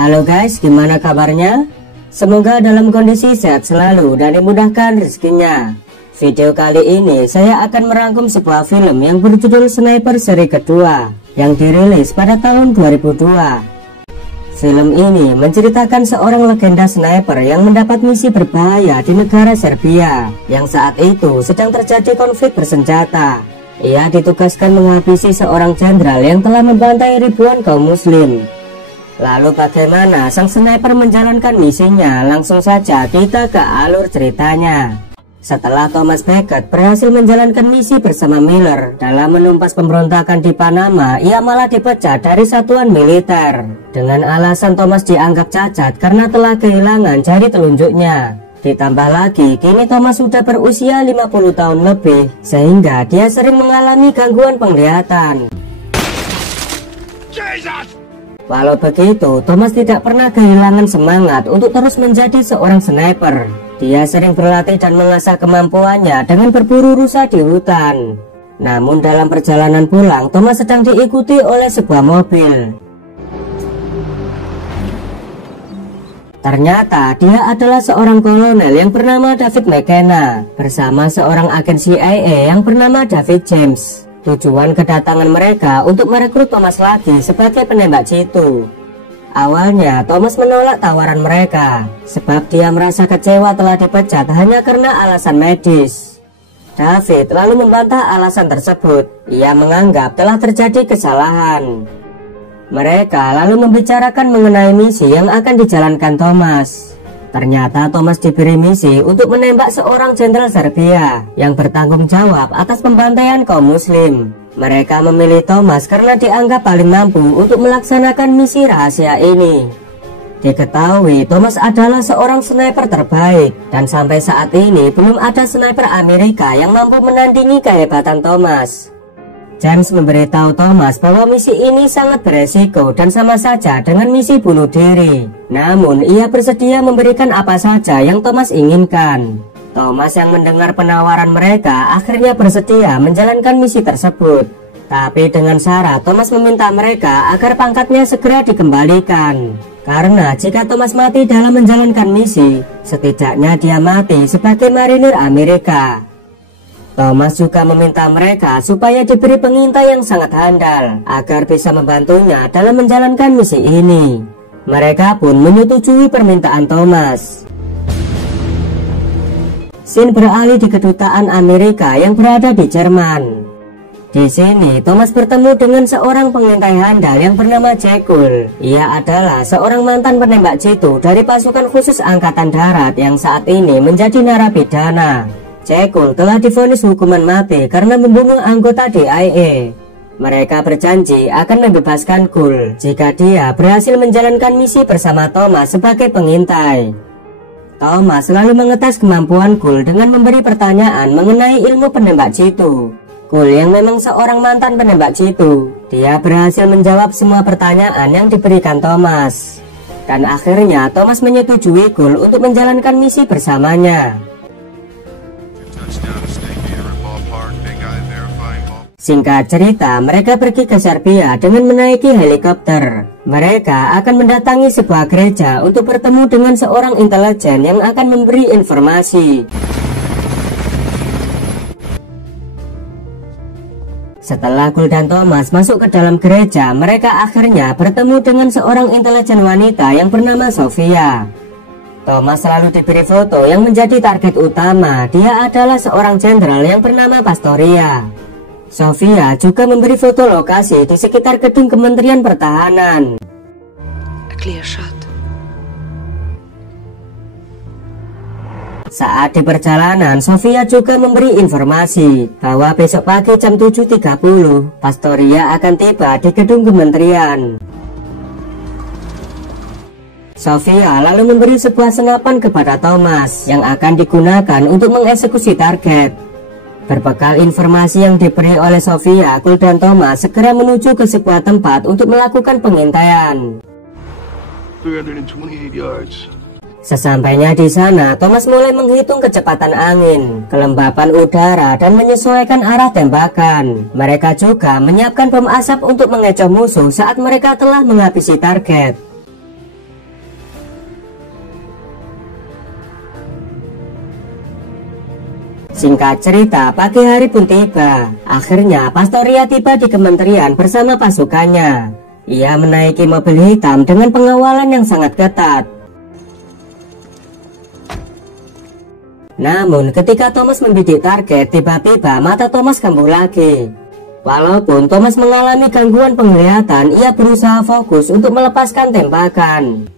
Halo guys, gimana kabarnya? Semoga dalam kondisi sehat selalu dan dimudahkan rezekinya. Video kali ini saya akan merangkum sebuah film yang berjudul Sniper seri kedua yang dirilis pada tahun 2002. Film ini menceritakan seorang legenda sniper yang mendapat misi berbahaya di negara Serbia yang saat itu sedang terjadi konflik bersenjata. Ia ditugaskan menghabisi seorang jenderal yang telah membantai ribuan kaum muslim. Lalu bagaimana sang sniper menjalankan misinya? Langsung saja kita ke alur ceritanya. Setelah Thomas Becket berhasil menjalankan misi bersama Miller dalam menumpas pemberontakan di Panama, ia malah dipecat dari satuan militer dengan alasan Thomas dianggap cacat karena telah kehilangan jari telunjuknya. Ditambah lagi, kini Thomas sudah berusia 50 tahun lebih, sehingga dia sering mengalami gangguan penglihatan. Walau begitu, Thomas tidak pernah kehilangan semangat untuk terus menjadi seorang sniper. Dia sering berlatih dan mengasah kemampuannya dengan berburu rusa di hutan. Namun dalam perjalanan pulang, Thomas sedang diikuti oleh sebuah mobil. Ternyata dia adalah seorang kolonel yang bernama David McKenna bersama seorang agen CIA yang bernama David James. Tujuan kedatangan mereka untuk merekrut Thomas lagi sebagai penembak jitu. Awalnya Thomas menolak tawaran mereka sebab dia merasa kecewa telah dipecat hanya karena alasan medis. David lalu membantah alasan tersebut. Ia menganggap telah terjadi kesalahan. Mereka lalu membicarakan mengenai misi yang akan dijalankan Thomas. Ternyata Thomas diberi misi untuk menembak seorang jenderal Serbia yang bertanggung jawab atas pembantaian kaum muslim. Mereka memilih Thomas karena dianggap paling mampu untuk melaksanakan misi rahasia ini. Diketahui Thomas adalah seorang sniper terbaik dan sampai saat ini belum ada sniper Amerika yang mampu menandingi kehebatan Thomas. James memberitahu Thomas bahwa misi ini sangat beresiko dan sama saja dengan misi bunuh diri. Namun ia bersedia memberikan apa saja yang Thomas inginkan. Thomas yang mendengar penawaran mereka akhirnya bersedia menjalankan misi tersebut. Tapi dengan syarat Thomas meminta mereka agar pangkatnya segera dikembalikan. Karena jika Thomas mati dalam menjalankan misi, setidaknya dia mati sebagai marinir Amerika. Thomas juga meminta mereka supaya diberi pengintai yang sangat handal agar bisa membantunya dalam menjalankan misi ini. Mereka pun menyetujui permintaan Thomas. Scene beralih di kedutaan Amerika yang berada di Jerman. Di sini Thomas bertemu dengan seorang pengintai handal yang bernama Jekyll. Ia adalah seorang mantan penembak jitu dari pasukan khusus angkatan darat yang saat ini menjadi narapidana. Jekyll telah divonis hukuman mati karena membunuh anggota DIA. Mereka berjanji akan membebaskan Gul jika dia berhasil menjalankan misi bersama Thomas sebagai pengintai. Thomas selalu mengetes kemampuan Gul dengan memberi pertanyaan mengenai ilmu penembak jitu. Gul yang memang seorang mantan penembak jitu, dia berhasil menjawab semua pertanyaan yang diberikan Thomas. Dan akhirnya Thomas menyetujui Gul untuk menjalankan misi bersamanya. Singkat cerita, mereka pergi ke Serbia dengan menaiki helikopter. Mereka akan mendatangi sebuah gereja untuk bertemu dengan seorang intelijen yang akan memberi informasi. Setelah Gul dan Thomas masuk ke dalam gereja, mereka akhirnya bertemu dengan seorang intelijen wanita yang bernama Sofia. Thomas selalu diberi foto yang menjadi target utama. Dia adalah seorang jenderal yang bernama Pastoria. Sofia juga memberi foto lokasi di sekitar gedung Kementerian Pertahanan. Saat di perjalanan, Sofia juga memberi informasi bahwa besok pagi jam 7.30 Pastoria akan tiba di gedung kementerian. Sofia lalu memberi sebuah senapan kepada Thomas yang akan digunakan untuk mengeksekusi target. Berbekal informasi yang diberi oleh Sofia, Gul dan Thomas segera menuju ke sebuah tempat untuk melakukan pengintaian. 328 yards. Sesampainya di sana, Thomas mulai menghitung kecepatan angin, kelembapan udara, dan menyesuaikan arah tembakan. Mereka juga menyiapkan bom asap untuk mengecoh musuh saat mereka telah menghabisi target. Singkat cerita, pagi hari pun tiba. Akhirnya Pastoria tiba di kementerian bersama pasukannya. Ia menaiki mobil hitam dengan pengawalan yang sangat ketat. Namun ketika Thomas membidik target, tiba-tiba mata Thomas kambuh lagi. Walaupun Thomas mengalami gangguan penglihatan, ia berusaha fokus untuk melepaskan tembakan.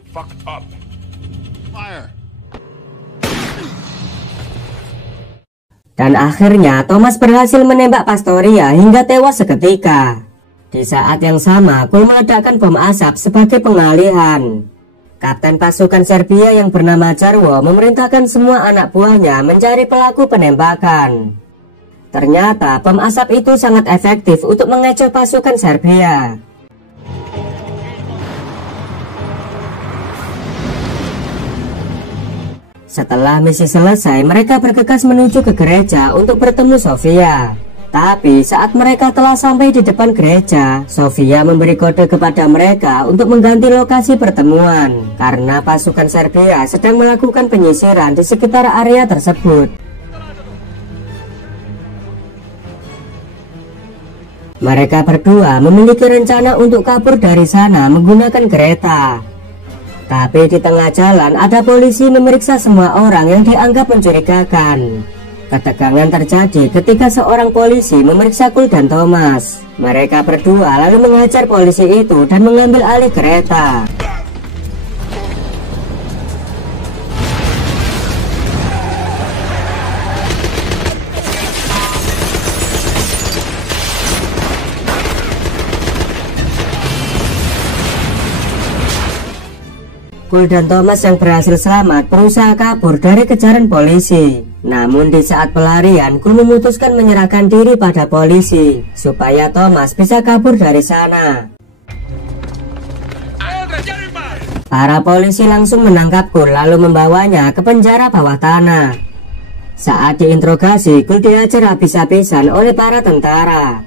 Dan akhirnya Thomas berhasil menembak Pastoria hingga tewas seketika. Di saat yang sama, Cole meledakkan bom asap sebagai pengalihan. Kapten pasukan Serbia yang bernama Jarwo memerintahkan semua anak buahnya mencari pelaku penembakan. Ternyata bom asap itu sangat efektif untuk mengecoh pasukan Serbia. Setelah misi selesai, mereka bergegas menuju ke gereja untuk bertemu Sofia. Tapi saat mereka telah sampai di depan gereja, Sofia memberi kode kepada mereka untuk mengganti lokasi pertemuan karena pasukan Serbia sedang melakukan penyisiran di sekitar area tersebut. Mereka berdua memiliki rencana untuk kabur dari sana menggunakan kereta. Tapi di tengah jalan ada polisi memeriksa semua orang yang dianggap mencurigakan. Ketegangan terjadi ketika seorang polisi memeriksa Cole dan Thomas. Mereka berdua lalu menghajar polisi itu dan mengambil alih kereta. Cole dan Thomas yang berhasil selamat berusaha kabur dari kejaran polisi. Namun di saat pelarian, Cole memutuskan menyerahkan diri pada polisi supaya Thomas bisa kabur dari sana. Para polisi langsung menangkap Cole lalu membawanya ke penjara bawah tanah. Saat diinterogasi, Cole dihajar habis-habisan oleh para tentara.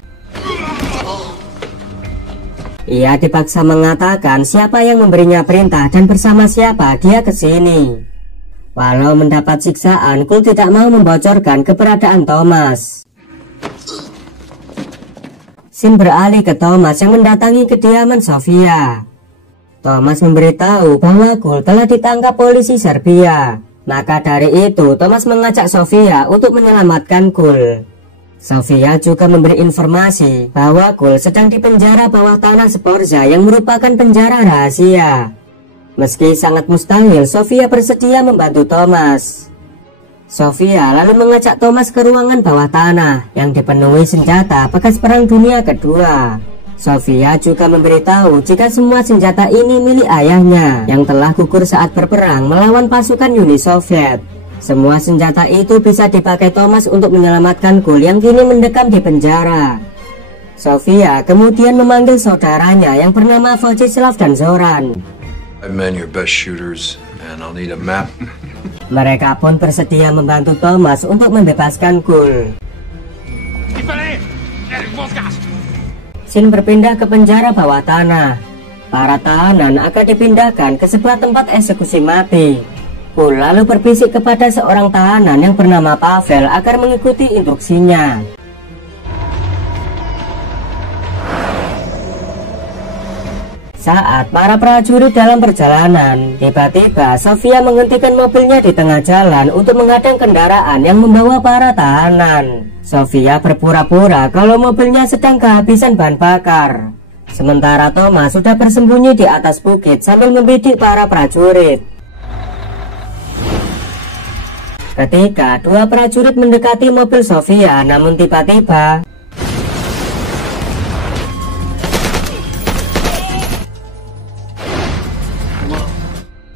Ia dipaksa mengatakan siapa yang memberinya perintah dan bersama siapa dia ke sini. Walau mendapat siksaan, Cole tidak mau membocorkan keberadaan Thomas. Scene beralih ke Thomas yang mendatangi kediaman Sofia. Thomas memberitahu bahwa Cole telah ditangkap polisi Serbia. Maka dari itu, Thomas mengajak Sofia untuk menyelamatkan Cole. Sofia juga memberi informasi bahwa Cole sedang dipenjara bawah tanah Sforza yang merupakan penjara rahasia. Meski sangat mustahil, Sofia bersedia membantu Thomas. Sofia lalu mengajak Thomas ke ruangan bawah tanah yang dipenuhi senjata bekas Perang Dunia Kedua. Sofia juga memberitahu jika semua senjata ini milik ayahnya yang telah gugur saat berperang melawan pasukan Uni Soviet. Semua senjata itu bisa dipakai Thomas untuk menyelamatkan Cole yang kini mendekam di penjara. Sofia kemudian memanggil saudaranya yang bernama Vyacheslav dan Zoran. Mereka pun bersedia membantu Thomas untuk membebaskan Cole. Scene berpindah ke penjara bawah tanah. Para tahanan akan dipindahkan ke sebuah tempat eksekusi mati. Cole lalu berbisik kepada seorang tahanan yang bernama Pavel agar mengikuti instruksinya. Saat para prajurit dalam perjalanan, tiba-tiba Sofia menghentikan mobilnya di tengah jalan untuk menghadang kendaraan yang membawa para tahanan. Sofia berpura-pura kalau mobilnya sedang kehabisan bahan bakar. Sementara Thomas sudah bersembunyi di atas bukit sambil membidik para prajurit. Ketika dua prajurit mendekati mobil Sofia, namun tiba-tiba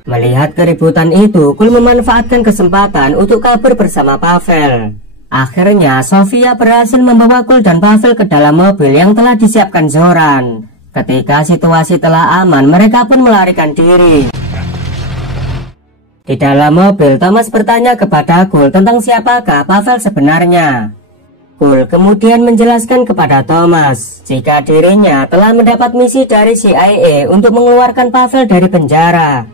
melihat keributan itu, Cole memanfaatkan kesempatan untuk kabur bersama Pavel. Akhirnya Sofia berhasil membawa Cole dan Pavel ke dalam mobil yang telah disiapkan Zoran. Ketika situasi telah aman, mereka pun melarikan diri. Di dalam mobil, Thomas bertanya kepada Cole tentang siapakah Pavel sebenarnya. Cole kemudian menjelaskan kepada Thomas jika dirinya telah mendapat misi dari CIA untuk mengeluarkan Pavel dari penjara.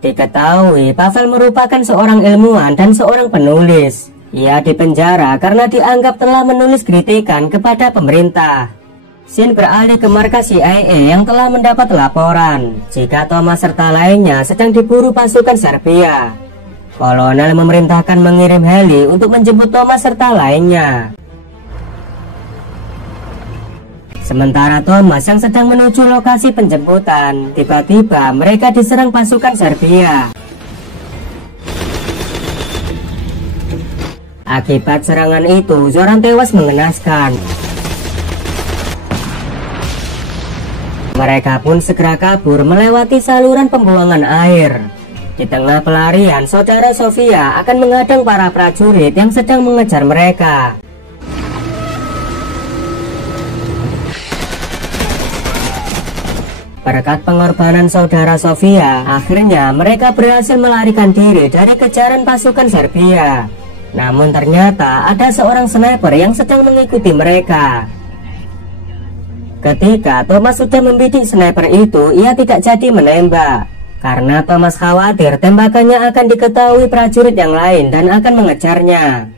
Diketahui Pavel merupakan seorang ilmuwan dan seorang penulis. Ia dipenjara karena dianggap telah menulis kritikan kepada pemerintah. Sin beralih ke markas CIA yang telah mendapat laporan jika Thomas serta lainnya sedang diburu pasukan Serbia. Kolonel memerintahkan mengirim heli untuk menjemput Thomas serta lainnya. Sementara Thomas yang sedang menuju lokasi penjemputan, tiba-tiba mereka diserang pasukan Serbia. Akibat serangan itu, Zoran tewas mengenaskan. Mereka pun segera kabur melewati saluran pembuangan air. Di tengah pelarian, saudara Sofia akan menghadang para prajurit yang sedang mengejar mereka. Berkat pengorbanan saudara Sofia, akhirnya mereka berhasil melarikan diri dari kejaran pasukan Serbia. Namun ternyata ada seorang sniper yang sedang mengikuti mereka. Ketika Thomas sudah membidik sniper itu, ia tidak jadi menembak karena Thomas khawatir tembakannya akan diketahui prajurit yang lain dan akan mengejarnya.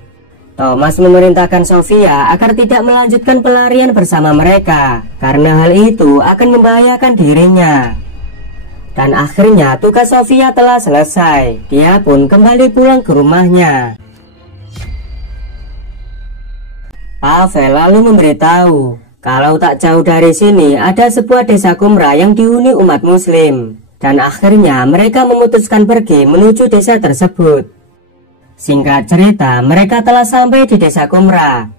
Thomas memerintahkan Sofia agar tidak melanjutkan pelarian bersama mereka karena hal itu akan membahayakan dirinya. Dan akhirnya tugas Sofia telah selesai. Dia pun kembali pulang ke rumahnya. Pavel lalu memberitahu kalau tak jauh dari sini ada sebuah desa Kumra yang dihuni umat muslim. Dan akhirnya mereka memutuskan pergi menuju desa tersebut. Singkat cerita, mereka telah sampai di desa Kumra.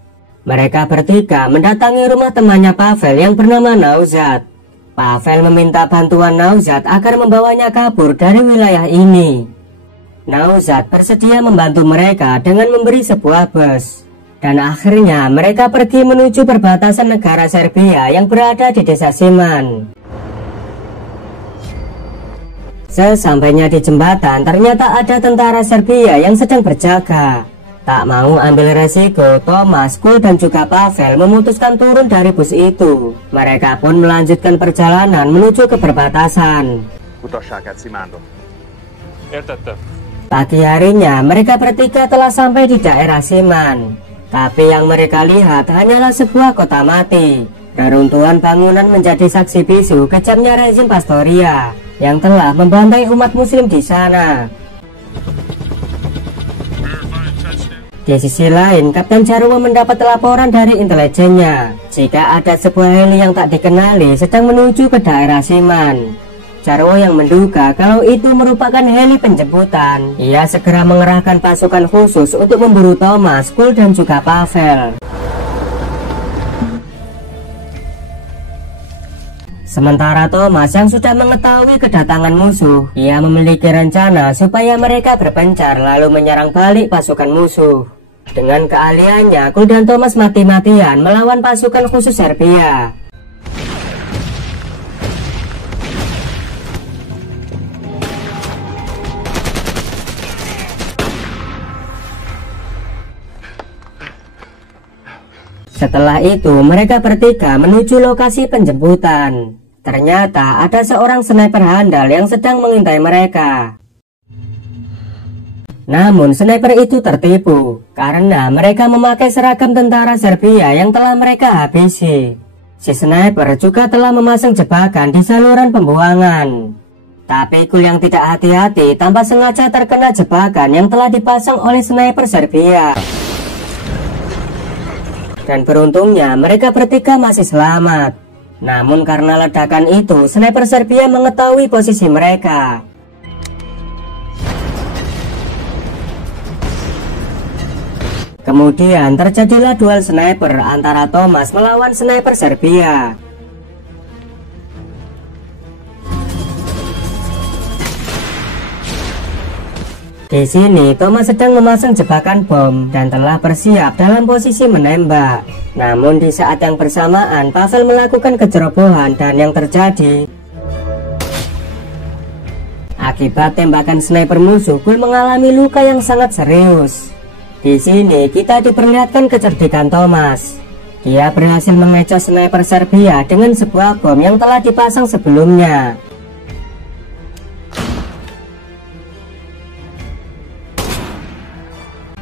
Mereka bertiga mendatangi rumah temannya Pavel yang bernama Nauzat. Pavel meminta bantuan Nauzat agar membawanya kabur dari wilayah ini. Nauzat bersedia membantu mereka dengan memberi sebuah bus. Dan akhirnya mereka pergi menuju perbatasan negara Serbia yang berada di desa Siman. Sesampainya di jembatan, ternyata ada tentara Serbia yang sedang berjaga. Tak mau ambil resiko, Thomas, Cole dan juga Pavel memutuskan turun dari bus itu. Mereka pun melanjutkan perjalanan menuju ke perbatasan. Pagi harinya mereka bertiga telah sampai di daerah Siman. Tapi yang mereka lihat hanyalah sebuah kota mati. Reruntuhan bangunan menjadi saksi bisu kejamnya rezim Pastoria yang telah membantai umat muslim di sana. Di sisi lain, Kapten Jarwo mendapat laporan dari intelijennya jika ada sebuah heli yang tak dikenali sedang menuju ke daerah Siman. Jarwo yang menduga kalau itu merupakan heli penjemputan. Ia segera mengerahkan pasukan khusus untuk memburu Thomas, Cole dan juga Pavel. Sementara Thomas yang sudah mengetahui kedatangan musuh, ia memiliki rencana supaya mereka berpencar lalu menyerang balik pasukan musuh. Dengan keahliannya, Cole dan Thomas mati-matian melawan pasukan khusus Serbia. Setelah itu, mereka bertiga menuju lokasi penjemputan. Ternyata ada seorang sniper handal yang sedang mengintai mereka. Namun sniper itu tertipu karena mereka memakai seragam tentara Serbia yang telah mereka habisi. Si sniper juga telah memasang jebakan di saluran pembuangan. Tapi Cole yang tidak hati-hati tanpa sengaja terkena jebakan yang telah dipasang oleh sniper Serbia. Dan beruntungnya mereka bertiga masih selamat. Namun karena ledakan itu, sniper Serbia mengetahui posisi mereka. Kemudian terjadilah duel sniper antara Thomas melawan sniper Serbia. Di sini Thomas sedang memasang jebakan bom dan telah bersiap dalam posisi menembak. Namun di saat yang bersamaan Pavel melakukan kecerobohan dan yang terjadi Akibat tembakan sniper musuh, Kul mengalami luka yang sangat serius. Di sini kita diperlihatkan kecerdikan Thomas. Dia berhasil mengecoh sniper Serbia dengan sebuah bom yang telah dipasang sebelumnya.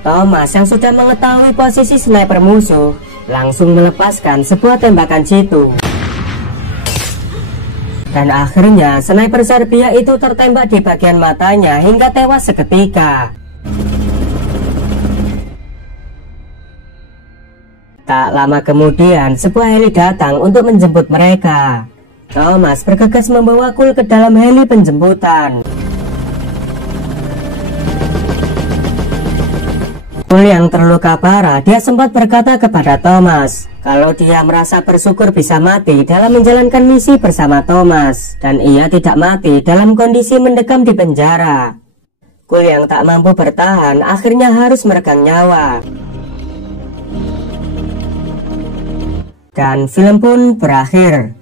Thomas yang sudah mengetahui posisi sniper musuh langsung melepaskan sebuah tembakan jitu. Dan akhirnya sniper Serbia itu tertembak di bagian matanya hingga tewas seketika. Tak lama kemudian sebuah heli datang untuk menjemput mereka. Thomas bergegas membawa Kul ke dalam heli penjemputan. Kul yang terluka parah, dia sempat berkata kepada Thomas kalau dia merasa bersyukur bisa mati dalam menjalankan misi bersama Thomas, dan ia tidak mati dalam kondisi mendekam di penjara. Kul yang tak mampu bertahan akhirnya harus meregang nyawa. Dan film pun berakhir.